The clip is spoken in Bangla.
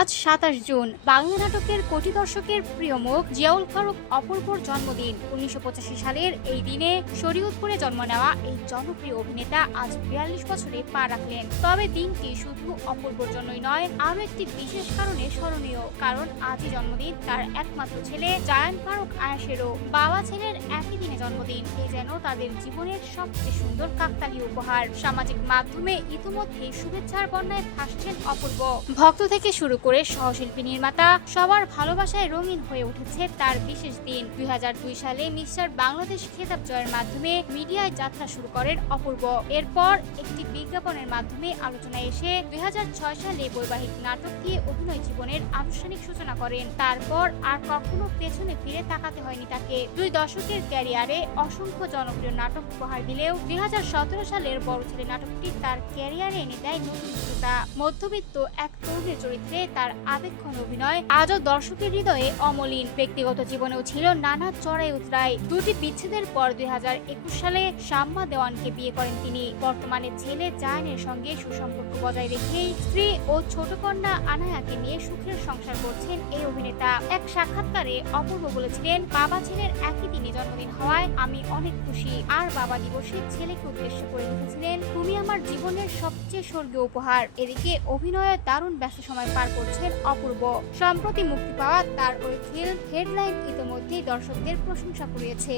আজ ২৭ জুন বাংলা নাটকের কোটি দর্শকের প্রিয় মুখ জিয়াউল ফারুক অপূর্বর জন্মদিন। ১৯৮৫ সালের এই দিনে শরীয়তপুরে জন্ম নেওয়া এই জনপ্রিয় অভিনেতা আজ ৪২ বছরে পা রাখলেন। তবে দিনটি শুধু অপূর্বর জন্যই নয়, আরও একটি বিশেষ কারণে স্মরণীয়। কারণ আজই জন্মদিন তার একমাত্র ছেলে জায়ান ফারুক আয়েশেরও। বাবা ছেলের একই দিনে জন্মদিন, এ যেন তাদের জীবনের সবচেয়ে সুন্দর কাকতালীয় উপহার। সামাজিক মাধ্যমে ইতিমধ্যেই শুভেচ্ছার বন্যায় ভাসছেন অপূর্ব। ভক্ত থেকে শুরু করে সহশিল্পী, নির্মাতা সবার ভালোবাসায় রঙিন হয়ে উঠেছে তার বিশেষ দিন। ২০০২ সালে মিস্টার বাংলাদেশ খেতাব জয়ের মাধ্যমে মিডিয়ায় যাত্রা শুরু করেন অপূর্ব। এরপর একটি বিজ্ঞাপনের মাধ্যমে আলোচনায় এসে ২০০৬ সালে বৈবাহিক নাটক দিয়ে অভিনয় জীবনের আনুষ্ঠানিক সূচনা করেন। তারপর আর কখনো পেছনে ফিরে তাকাতে হয়নি তাকে। ২ দশকের ক্যারিয়ারে অসংখ্য জনপ্রিয় নাটক উপহার দিলেও ২০১৭ সালের বড় ছেলে নাটকটি তার ক্যারিয়ারে এনে দেয় নতুন উচ্চতা। মধ্যবিত্ত এক তরুণের চরিত্রে তার আবেগঘন অভিনয় আজও দর্শকের হৃদয়ে অমলিন। ব্যক্তিগত জীবনেও ছিল নানা চড়াই উতরাই। ২টি বিচ্ছেদের পর ২০২১ সালে শাম্মা দেওয়ানকে বিয়ে করেন তিনি। বর্তমানে ছেলে জায়ানের সঙ্গে সুসম্পর্ক বজায় রেখেই স্ত্রী ও ছোট কন্যা আনায়াকে নিয়ে সুখের সংসার করছেন এই অভিনেতা। এক সাক্ষাৎকারে অপূর্ব বলেছিলেন, বাবা ছেলের একই দিনে জন্মদিন হওয়ায় আমি অনেক খুশি। আর বাবা দিবসে ছেলেকে উদ্দেশ্য করে লিখেছিলেন, তুমি আমার জীবনের সবচেয়ে স্বর্গীয় উপহার। এদিকে অভিনয়ে দারুণ ব্যস্ত সময় পার করছেন অপূর্ব। সম্প্রতি মুক্তি পাওয়া তার ওই ফিল্ম হেডলাইন ইতিমধ্যেই দর্শকদের প্রশংসা কুড়িয়েছে।